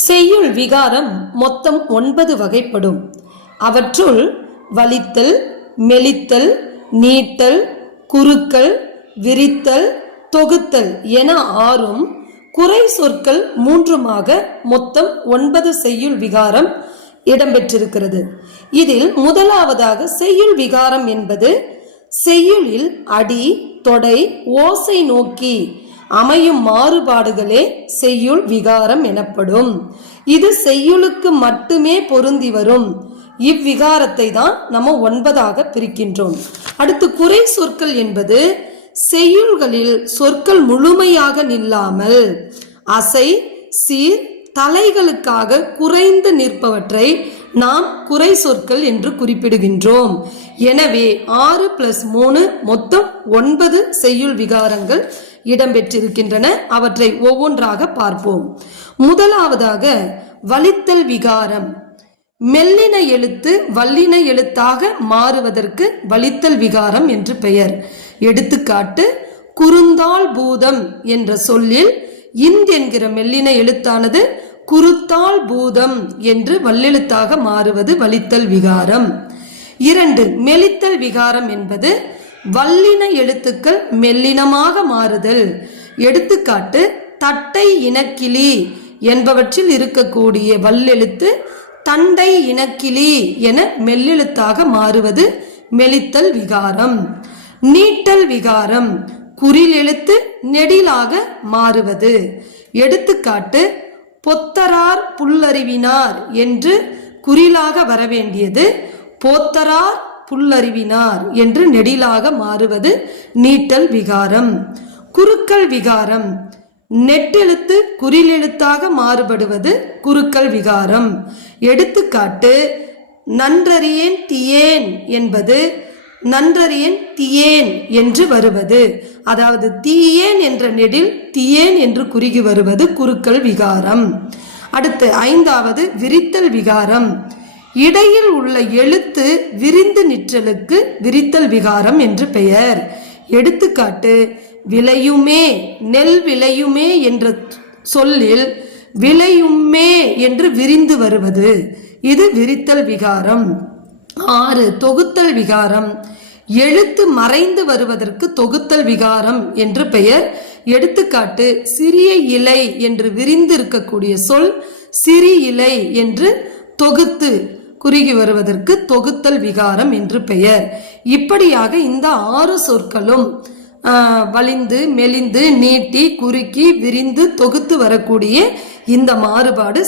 செய்யுள் விகாரம் மொத்தம் 9 வகைப்படும். அவற்றுள் வலித்தல், மெலித்தல், நீட்டல், குறுக்கல், விரித்தல், தொகுத்தல் என 6ம், குறை சொற்கள் 3மாக மொத்தம் 9 செய்யுள் விகாரம் இடம்பெற்றிருக்கிறது. இதில் முதலாவதாக செய்யுள் விகாரம் என்பது செய்யுளில் அடி, தொடை, ஓசை நோக்கி அமையும் மாறுபாடுகளே செய்யுள் விகாரம் எனப்படும். இது செய்யுளுக்கு மட்டுமே பொருந்தி வரும். இவ்விகாரத்தை தான் நம்ம 9ஆக பிரிக்கின்றோம். அடுத்து குறை சொற்கள் என்பது செய்யுள்களில் சொற்கள் முழுமையாக நில்லாமல் அசை, சீர், தலைகளுக்காக குறைந்து நிற்பவற்றை நாம் குறை சொற்கள் என்று குறிப்பிடுகின்றோம். எனவே 6 + 3 மொத்தம் 9 செய்யுள் விகாரங்கள் இடம்பெற்றிருக்கின்றன. அவற்றை ஒவ்வொன்றாக பார்ப்போம். முதலாவதாக வலித்தல் விகாரம். மெல்லின எழுத்து வல்லின எழுத்தாக மாறுவதற்கு வலித்தல் விகாரம் என்று பெயர். எடுத்துக்காட்டு, குறுந்தாள் பூதம் என்ற சொல்லில் இந்த் என்கிற மெல்லின எழுத்தானது குருத்தாள் பூதம் என்று வல்லெழுத்தாக மாறுவது வலித்தல் விகாரம். 2 மெலித்தல் விகாரம் என்பது வல்லின எழுத்துக்கள் மெல்லினமாக மாறுதல். எடுத்துக்காட்டு, தட்டை இனக்கிளி என்பவற்றில் இருக்கக்கூடிய வல்லெழுத்து தண்டை இனக்கிளி என மெல்லெழுத்தாக மாறுவது மெலித்தல் விகாரம். நீட்டல் விகாரம் குறில் எழுத்து நெடிலாக மாறுவது. எடுத்துக்காட்டு, பொத்தரார் புல்லறிவினார் என்று குறிலாக வரவேண்டியது போத்தரார் புல்லறிவினார் என்று நெடிலாக மாறுவது நீட்டல் விகாரம். குறுக்கல் விகாரம் நெட்டெழுத்து குறிலெழுத்தாக மாறுபடுவது குறுக்கல் விகாரம். எடுத்துக்காட்டு, நன்றறியேன் தியேன் என்பது நன்றறியேன் தியேன் என்று வருவது. அதாவது தீயேன் என்ற நெடில் தியேன் என்று குறுகி வருவது குறுக்கல் விகாரம். அடுத்து 5வது விரித்தல் விகாரம். இடையில் உள்ள எழுத்து விரிந்து நிற்றலுக்கு விரித்தல் விகாரம் என்று பெயர். எடுத்துக்காட்டு, விளையுமே, நெல் விளையுமே என்ற சொல்லில் விளையுமே என்று விரிந்து வருவது. இது விரித்தல் விகாரம். 6 தொகுத்தல் விகாரம். எழுத்து மறைந்து வருவதற்கு தொகுத்தல் விகாரம் என்று பெயர். எடுத்துக்காட்டு, சிறிய இலை என்று விரிந்து இருக்கக்கூடிய சொல் சிறி இலை என்று தொகுத்து குறுகி வருவதற்கு தொகுத்தல் விகாரம் என்று பெயர். இப்படியாக இந்த 6 சொற்களும் வலிந்து, மெலிந்து, நீட்டி, குறுக்கி, விரிந்து, தொகுத்து வரக்கூடிய இந்த மாறுபாடு